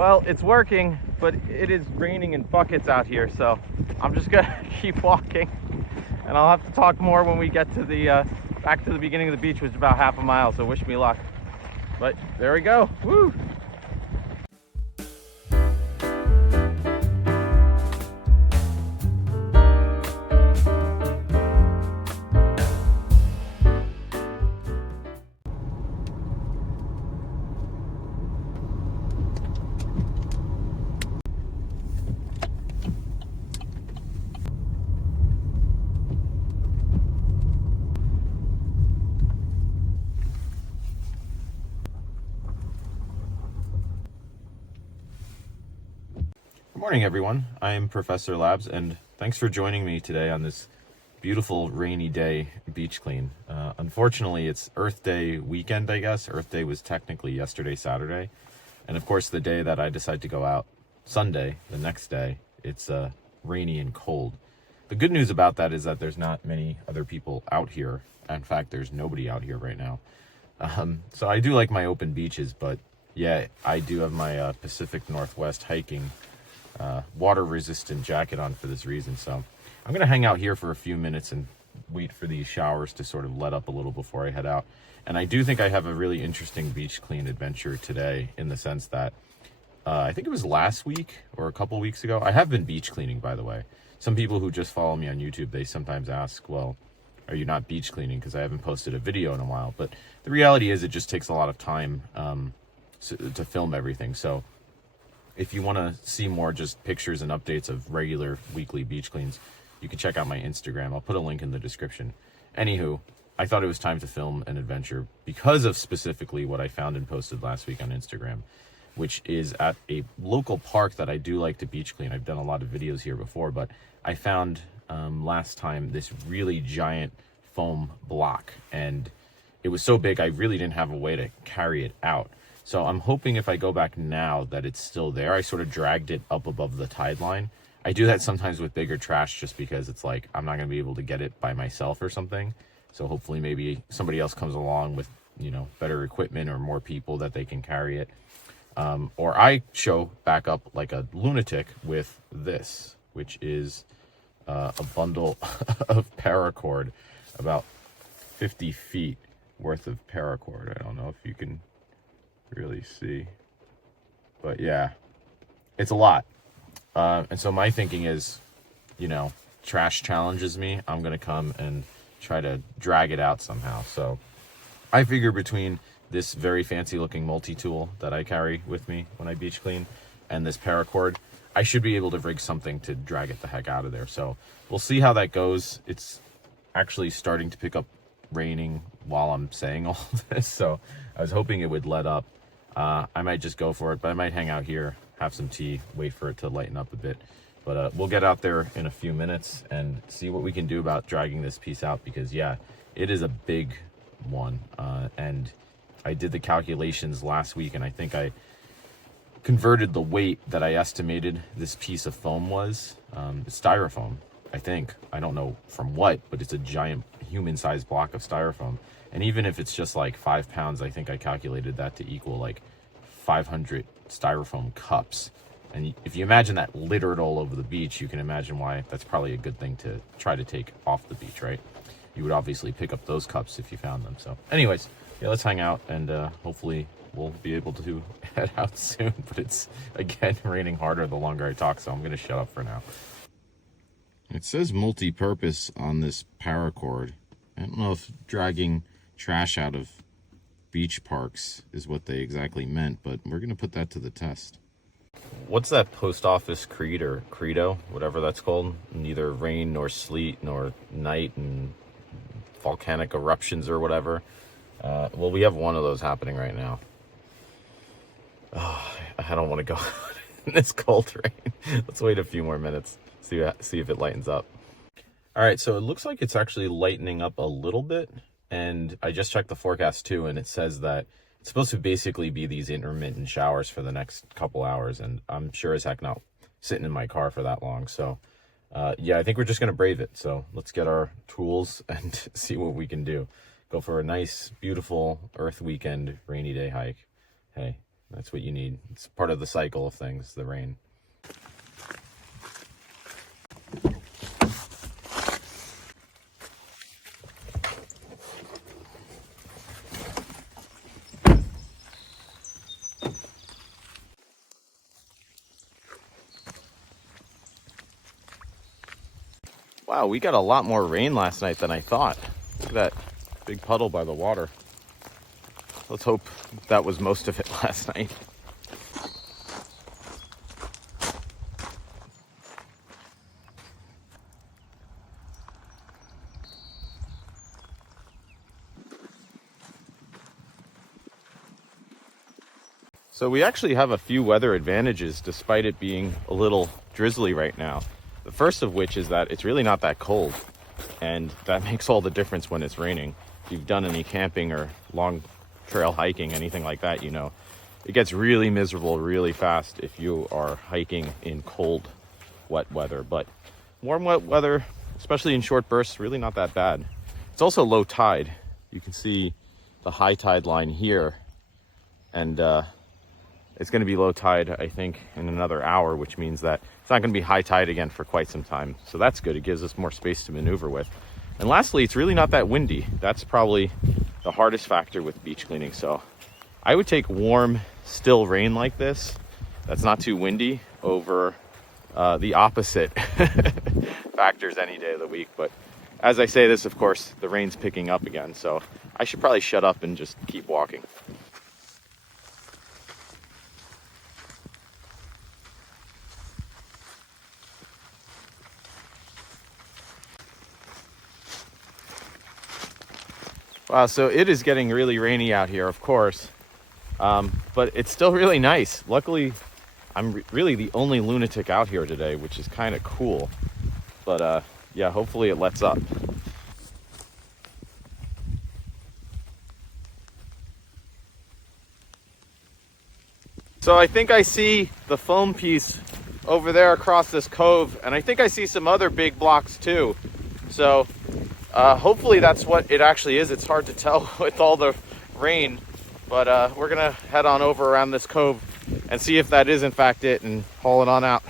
Well, it's working, but it is raining in buckets out here, so I'm just gonna keep walking, and I'll have to talk more when we get to the back to the beginning of the beach, which is about half a mile, so wish me luck. But there we go. Woo! Good morning, everyone. I am Professor Labs, and thanks for joining me today on this beautiful rainy day beach clean. Unfortunately, it's Earth Day weekend, I guess. Earth Day was technically yesterday, Saturday. And of course, the day that I decide to go out, Sunday, the next day, it's rainy and cold. The good news about that is that there's not many other people out here. In fact, there's nobody out here right now. So I do like my open beaches, but yeah, I do have my Pacific Northwest hiking water resistant jacket on for this reason. So I'm gonna hang out here for a few minutes and wait for these showers to sort of let up a little before I head out. And I do think I have a really interesting beach clean adventure today, in the sense that I think it was last week or a couple weeks ago. I have been beach cleaning, by the way. Some people who just follow me on YouTube, they sometimes ask, well, are you not beach cleaning? Because I haven't posted a video in a while. But the reality is it just takes a lot of time to film everything. So if you want to see more just pictures and updates of regular weekly beach cleans, you can check out my Instagram. I'll put a link in the description. Anywho, I thought it was time to film an adventure because of specifically what I found and posted last week on Instagram, which is at a local park that I do like to beach clean. I've done a lot of videos here before, but I found last time this really giant foam block, and it was so big I really didn't have a way to carry it out. So I'm hoping if I go back now that it's still there. I sort of dragged it up above the tide line. I do that sometimes with bigger trash just because it's like I'm not going to be able to get it by myself or something. So hopefully maybe somebody else comes along with, you know, better equipment or more people that they can carry it. Or I show back up like a lunatic with this, which is a bundle of paracord, about 50 feet worth of paracord. I don't know if you can really see, but yeah, it's a lot. And so my thinking is, you know, trash challenges me, I'm gonna come and try to drag it out somehow. So I figure between this very fancy looking multi-tool that I carry with me when I beach clean and this paracord, I should be able to rig something to drag it the heck out of there. So we'll see how that goes. It's actually starting to pick up raining while I'm saying all this, so I was hoping it would let up. I might just go for it, but I might hang out here, have some tea, wait for it to lighten up a bit. But we'll get out there in a few minutes and see what we can do about dragging this piece out, because yeah, it is a big one. And I did the calculations last week, and I think I converted the weight that I estimated this piece of foam was. It's styrofoam, I think. I don't know from what, but it's a giant human-sized block of styrofoam. And even if it's just like 5 pounds, I think I calculated that to equal like 500 styrofoam cups. And if you imagine that littered all over the beach, you can imagine why that's probably a good thing to try to take off the beach, right? You would obviously pick up those cups if you found them. So anyways, yeah, let's hang out, and hopefully we'll be able to head out soon. But it's, again, raining harder the longer I talk, so I'm going to shut up for now. It says multi-purpose on this paracord. I don't know if dragging trash out of beach parks is what they exactly meant, but we're going to put that to the test. What's that post office creed or credo, whatever that's called? Neither rain nor sleet nor night and volcanic eruptions or whatever. Well, we have one of those happening right now. Oh, I don't want to go in this cold rain. Let's wait a few more minutes, see if it lightens up. All right, so it looks like it's actually lightening up a little bit. And I just checked the forecast too, and it says that it's supposed to basically be these intermittent showers for the next couple hours. And I'm sure as heck not sitting in my car for that long. So yeah, I think we're just going to brave it. So let's get our tools and see what we can do. Go for a nice, beautiful Earth weekend, rainy day hike. Hey, That's what you need. It's part of the cycle of things, the rain. Wow, we got a lot more rain last night than I thought. Look at that big puddle by the water. Let's hope that was most of it last night. So we actually have a few weather advantages despite it being a little drizzly right now. The first of which is that it's really not that cold, and that makes all the difference when it's raining. If you've done any camping or long trail hiking, anything like that, you know, it gets really miserable really fast if you are hiking in cold, wet weather. But warm, wet weather, especially in short bursts, really not that bad. It's also low tide. You can see the high tide line here, and it's going to be low tide, I think, in another hour, which means that it's not going to be high tide again for quite some time. So that's good. It gives us more space to maneuver with. And lastly, it's really not that windy. That's probably the hardest factor with beach cleaning. So I would take warm, still rain like this, that's not too windy, over the opposite factors any day of the week. But as I say this, of course, the rain's picking up again. So I should probably shut up and just keep walking. Wow, so it is getting really rainy out here, of course, but it's still really nice. Luckily, I'm really the only lunatic out here today, which is kind of cool. But yeah, hopefully it lets up. So I think I see the foam piece over there across this cove, and I think I see some other big blocks too. So hopefully that's what it actually is. It's hard to tell with all the rain, but we're gonna head on over around this cove and see if that is in fact it and haul it on out.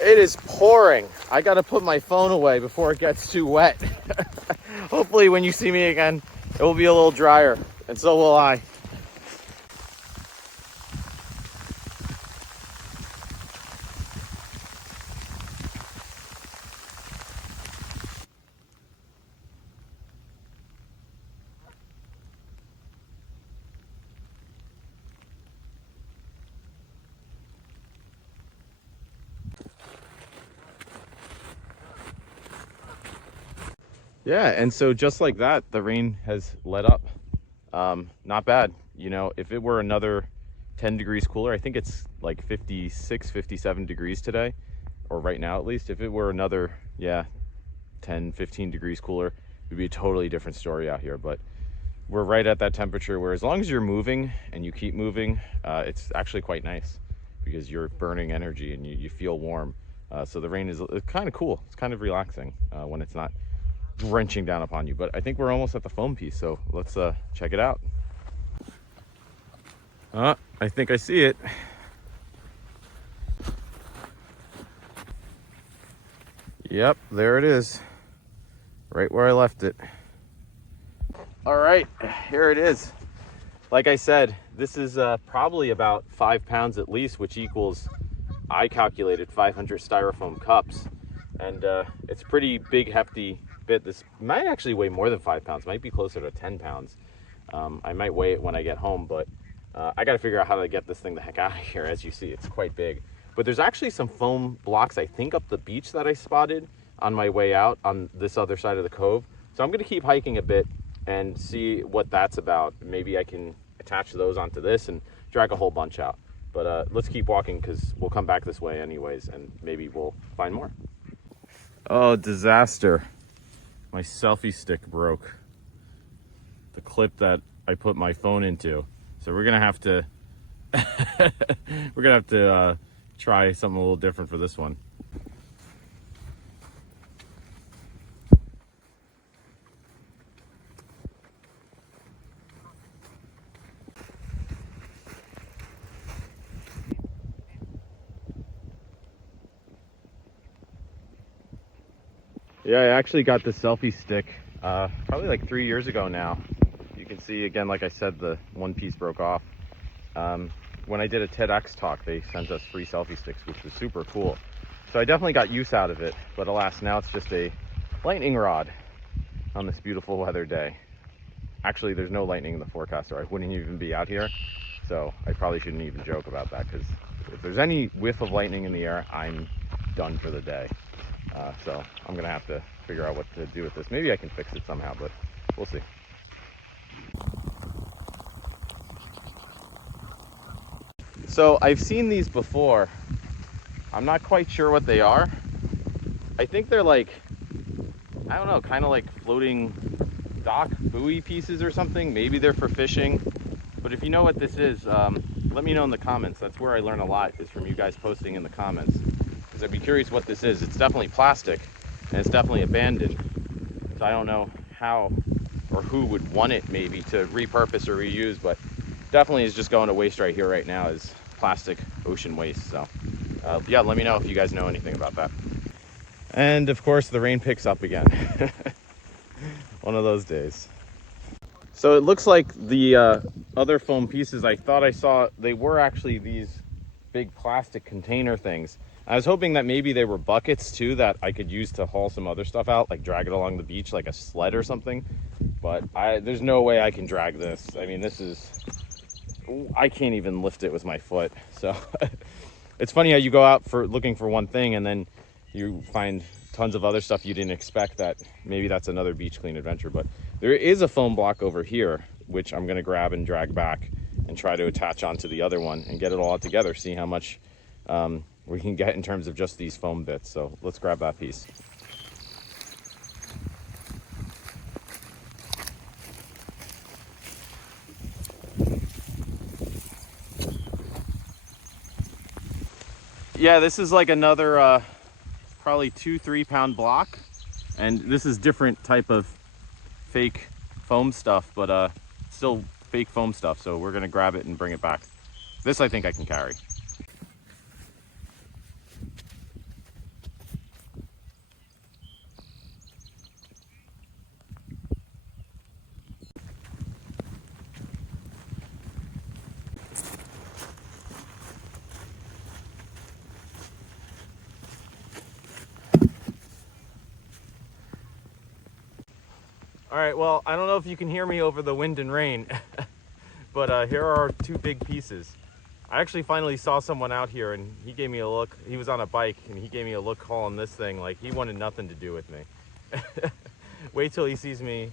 It is pouring. I gotta put my phone away before it gets too wet. Hopefully when you see me again, it will be a little drier, and so will I. Yeah, and so just like that, the rain has let up. Not bad. You know, if it were another 10 degrees cooler, I think it's like 56, 57 degrees today, or right now at least. If it were another, 10, 15 degrees cooler, it would be a totally different story out here. But we're right at that temperature where as long as you're moving and you keep moving, it's actually quite nice because you're burning energy and you feel warm. So the rain is kind of cool. It's kind of relaxing when it's not drenching down upon you. But I think we're almost at the foam piece, so let's check it out. I think I see it. Yep, there it is, right where I left it. All right, here it is. Like I said, this is probably about 5 pounds at least, which equals, I calculated, 500 styrofoam cups. And it's a pretty big, hefty bit. This might actually weigh more than 5 pounds, might be closer to 10 pounds. I might weigh it when I get home, but I got to figure out how to get this thing the heck out of here. As you see, it's quite big. But there's actually some foam blocks, I think, up the beach that I spotted on my way out on this other side of the cove. So I'm going to keep hiking a bit and see what that's about. Maybe I can attach those onto this and drag a whole bunch out. But let's keep walking because we'll come back this way anyways, and maybe we'll find more. Oh, disaster. My selfie stick broke. The clip that I put my phone into. So we're gonna have to try something a little different for this one. Yeah, I actually got the selfie stick probably like 3 years ago now. You can see again, like I said, the one piece broke off. When I did a TEDx talk, they sent us free selfie sticks, which was super cool. So I definitely got use out of it, but alas, now it's just a lightning rod on this beautiful weather day. Actually, there's no lightning in the forecast, or I wouldn't even be out here. So I probably shouldn't even joke about that, because if there's any whiff of lightning in the air, I'm done for the day. So I'm gonna have to figure out what to do with this. Maybe I can fix it somehow, but we'll see. So I've seen these before. I'm not quite sure what they are. I think they're like, I don't know, kind of like floating dock buoy pieces or something. Maybe they're for fishing. But if you know what this is, let me know in the comments. That's where I learn a lot, is from you guys posting in the comments. Because I'd be curious what this is. It's definitely plastic, and it's definitely abandoned. So I don't know how or who would want it maybe to repurpose or reuse, but definitely is just going to waste right here right now is plastic ocean waste. So yeah, let me know if you guys know anything about that. And of course the rain picks up again. One of those days. So it looks like the other foam pieces I thought I saw, they were actually these big plastic container things. I was hoping that maybe they were buckets too, that I could use to haul some other stuff out, like drag it along the beach like a sled or something. But there's no way I can drag this. I mean, I can't even lift it with my foot. So it's funny how you go out for looking for one thing and then you find tons of other stuff you didn't expect. That maybe that's another beach clean adventure. But there is a foam block over here, which I'm gonna grab and drag back and try to attach onto the other one and get it all together, see how much we can get in terms of just these foam bits. So let's grab that piece. Yeah, this is like another probably 2-3 pound block, and this is different type of fake foam stuff, but still fake foam stuff. So we're gonna grab it and bring it back. This I think I can carry. All right, well, I don't know if you can hear me over the wind and rain, but here are our two big pieces. I actually finally saw someone out here and he gave me a look. He was on a bike and he gave me a look hauling this thing like he wanted nothing to do with me. Wait till he sees me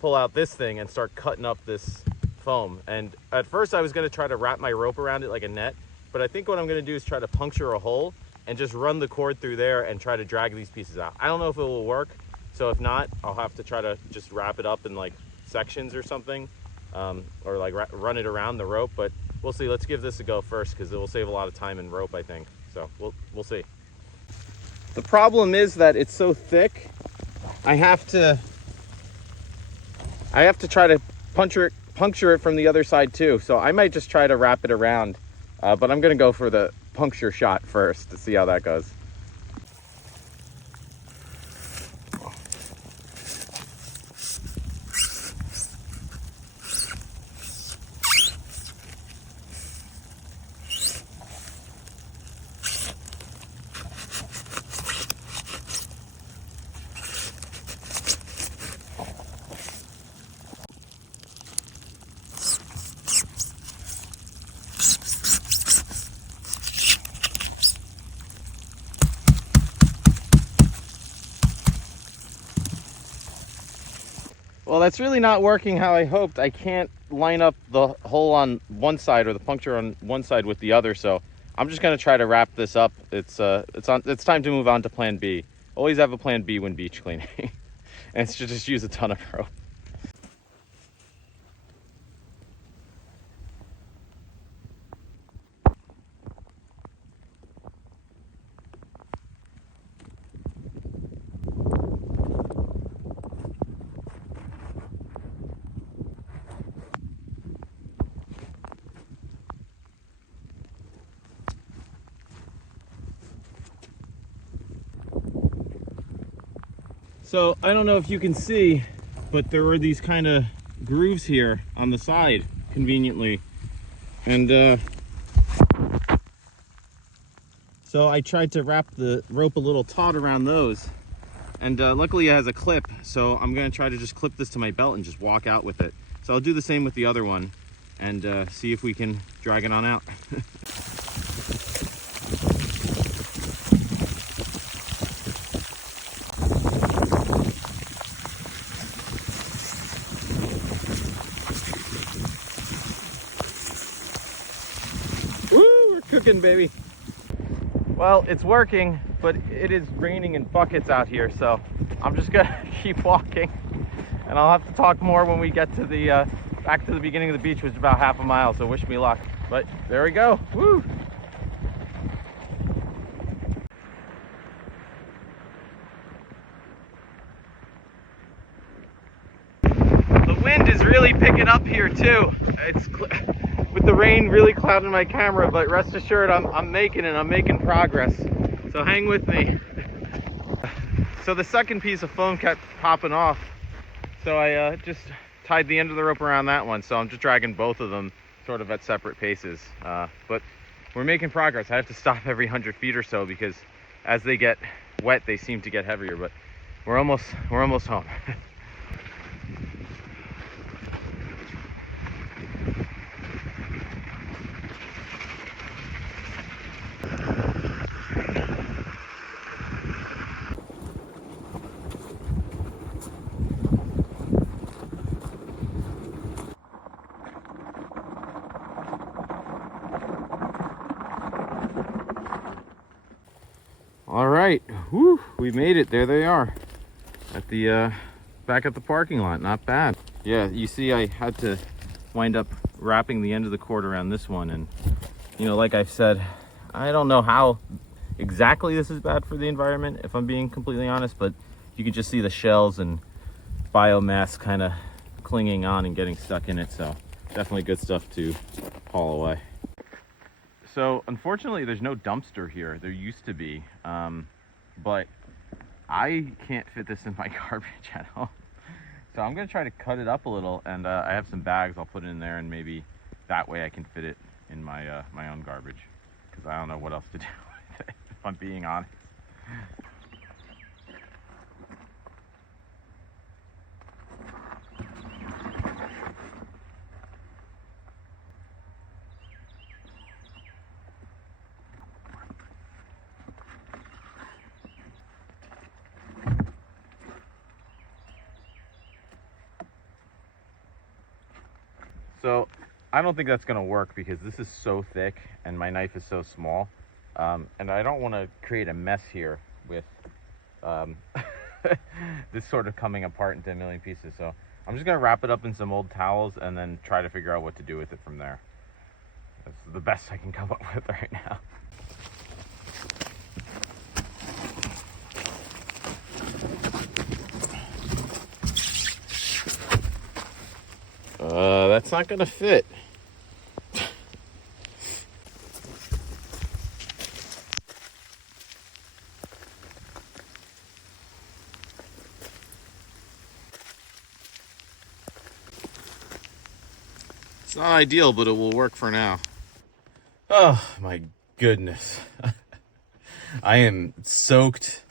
pull out this thing and start cutting up this foam. And at first I was gonna try to wrap my rope around it like a net, but I think what I'm gonna do is try to puncture a hole and just run the cord through there and try to drag these pieces out. I don't know if it will work, so if not, I'll have to try to just wrap it up in like sections or something, or like run it around the rope, but we'll see. Let's give this a go first, because it will save a lot of time and rope, I think. So we'll see. The problem is that it's so thick, I have to try to puncture it from the other side too. So I might just try to wrap it around, but I'm gonna go for the puncture shot first to see how that goes. Well, that's really not working how I hoped. I can't line up the hole on one side or the puncture on one side with the other, so I'm just gonna try to wrap this up. It's time to move on to plan B. Always have a plan B when beach cleaning. And it's to just use a ton of rope. So I don't know if you can see, but there were these kind of grooves here on the side, conveniently. And so I tried to wrap the rope a little taut around those. And luckily it has a clip, so I'm gonna try to just clip this to my belt and just walk out with it. So I'll do the same with the other one and see if we can drag it on out. Woo, we're cooking, baby. Well, it's working, but it is raining in buckets out here, so I'm just gonna keep walking. And I'll have to talk more when we get to the back to the beginning of the beach, which is about half a mile, so wish me luck. But there we go. Woo! The wind is really picking up here too. It's with the rain really clouding my camera, but rest assured I'm making progress. So hang with me. So the second piece of foam kept popping off, so I just tied the end of the rope around that one. So I'm just dragging both of them sort of at separate paces. But we're making progress. I have to stop every 100 feet or so because as they get wet, they seem to get heavier. But we're almost home. All right, whew, we made it. There they are at the back at the parking lot. Not bad. Yeah, you see I had to wind up wrapping the end of the cord around this one, and you know, like I've said, I don't know how exactly this is bad for the environment, if I'm being completely honest, but you can just see the shells and biomass kind of clinging on and getting stuck in it, so definitely good stuff to haul away. So unfortunately there's no dumpster here. There used to be, but I can't fit this in my garbage at all. So I'm gonna try to cut it up a little, and I have some bags I'll put it in there, and maybe that way I can fit it in my my own garbage, because I don't know what else to do with it, if I'm being honest. So I don't think that's gonna work because this is so thick and my knife is so small, and I don't want to create a mess here with this sort of coming apart into a million pieces. So I'm just gonna wrap it up in some old towels and then try to figure out what to do with it from there. That's the best I can come up with right now. That's not gonna fit. It's not ideal, but it will work for now. Oh my goodness. I am soaked.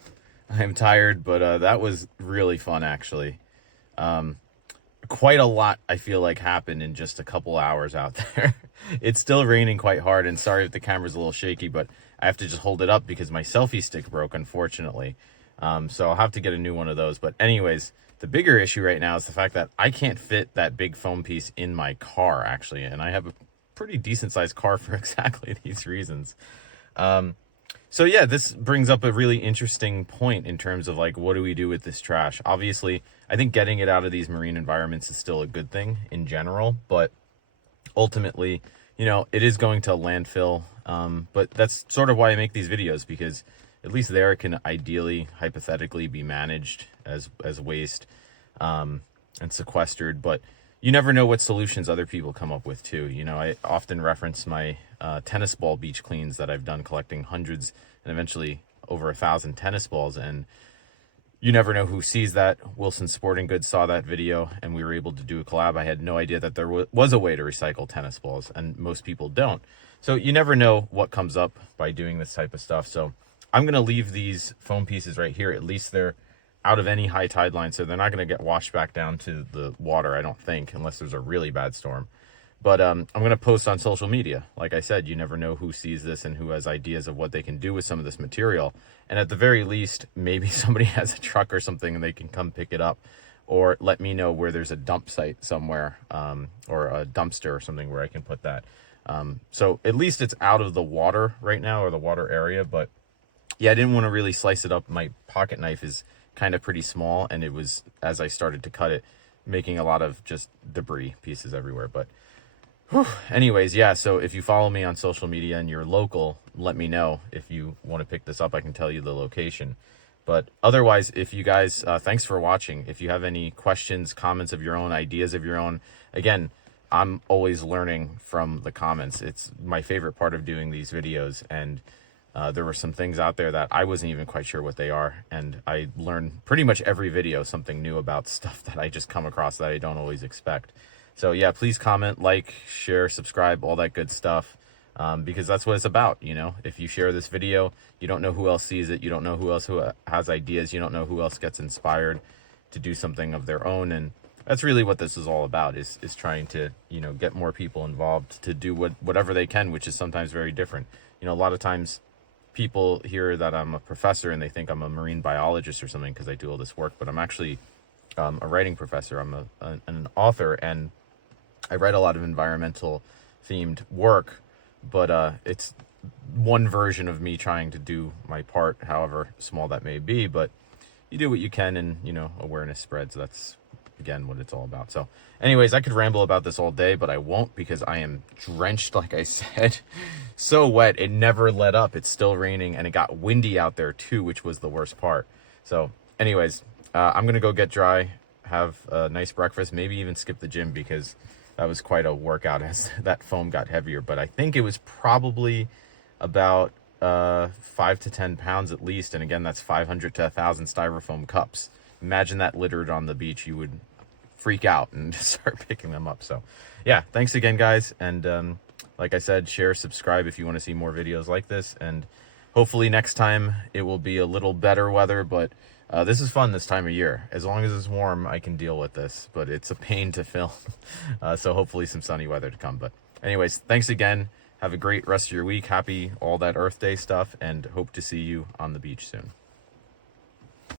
I am tired, but that was really fun actually. Quite a lot I feel like happened in just a couple hours out there. It's still raining quite hard, and sorry if the camera's a little shaky, but I have to just hold it up because my selfie stick broke, unfortunately. So I'll have to get a new one of those. But anyways, the bigger issue right now is the fact that I can't fit that big foam piece in my car actually, and I have a pretty decent sized car for exactly these reasons. So yeah, this brings up a really interesting point in terms of like, what do we do with this trash? Obviously, I think getting it out of these marine environments is still a good thing in general, but ultimately, you know, it is going to landfill. But that's sort of why I make these videos, because at least there it can ideally, hypothetically be managed as waste and sequestered. But you never know what solutions other people come up with too. You know, I often reference my tennis ball beach cleans that I've done, collecting hundreds and eventually over 1,000 tennis balls. And you never know who sees that. Wilson Sporting Goods saw that video and we were able to do a collab. I had no idea that there was a way to recycle tennis balls, and most people don't. So you never know what comes up by doing this type of stuff. So I'm going to leave these foam pieces right here. At least they're out of any high tide line, so they're not going to get washed back down to the water, I don't think, unless there's a really bad storm. But I'm going to post on social media. Like I said, you never know who sees this and who has ideas of what they can do with some of this material. And at the very least, maybe somebody has a truck or something and they can come pick it up, or let me know where there's a dump site somewhere, or a dumpster or something where I can put that. So at least it's out of the water right now, or the water area. But yeah, I didn't want to really slice it up. My pocket knife is kind of pretty small, and it was, as I started to cut it, making a lot of just debris pieces everywhere. But anyways, yeah, so if you follow me on social media and you're local, let me know. If you want to pick this up, I can tell you the location. But otherwise, if you guys, thanks for watching. If you have any questions, comments of your own, ideas of your own, again, I'm always learning from the comments. It's my favorite part of doing these videos. And there were some things out there that I wasn't even quite sure what they are. And I learn pretty much every video something new about stuff that I just come across that I don't always expect. So yeah, please comment, like, share, subscribe, all that good stuff, because that's what it's about. You know, if you share this video, you don't know who else sees it. You don't know who else has ideas. You don't know who else gets inspired to do something of their own. And that's really what this is all about, is trying to, you know, get more people involved to do whatever they can, which is sometimes very different. You know, a lot of times people hear that I'm a professor and they think I'm a marine biologist or something because I do all this work, but I'm actually a writing professor. I'm an author, and I write a lot of environmental themed work, but it's one version of me trying to do my part, however small that may be. But you do what you can, and, you know, awareness spreads. That's, again, what it's all about. So anyways, I could ramble about this all day, but I won't, because I am drenched, like I said. So wet. It never let up. It's still raining, and it got windy out there too, which was the worst part. So anyways, I'm going to go get dry, have a nice breakfast, maybe even skip the gym, because that was quite a workout as that foam got heavier. But I think it was probably about 5 to 10 pounds at least. And again, that's 500 to 1,000 styrofoam cups. Imagine that littered on the beach. You would freak out and start picking them up. So yeah, thanks again, guys. And like I said, share, subscribe if you want to see more videos like this. And hopefully next time it will be a little better weather. But this is fun this time of year. As long as it's warm, I can deal with this, but it's a pain to film. So hopefully some sunny weather to come. But anyways, thanks again. Have a great rest of your week. Happy all that Earth Day stuff, and hope to see you on the beach soon.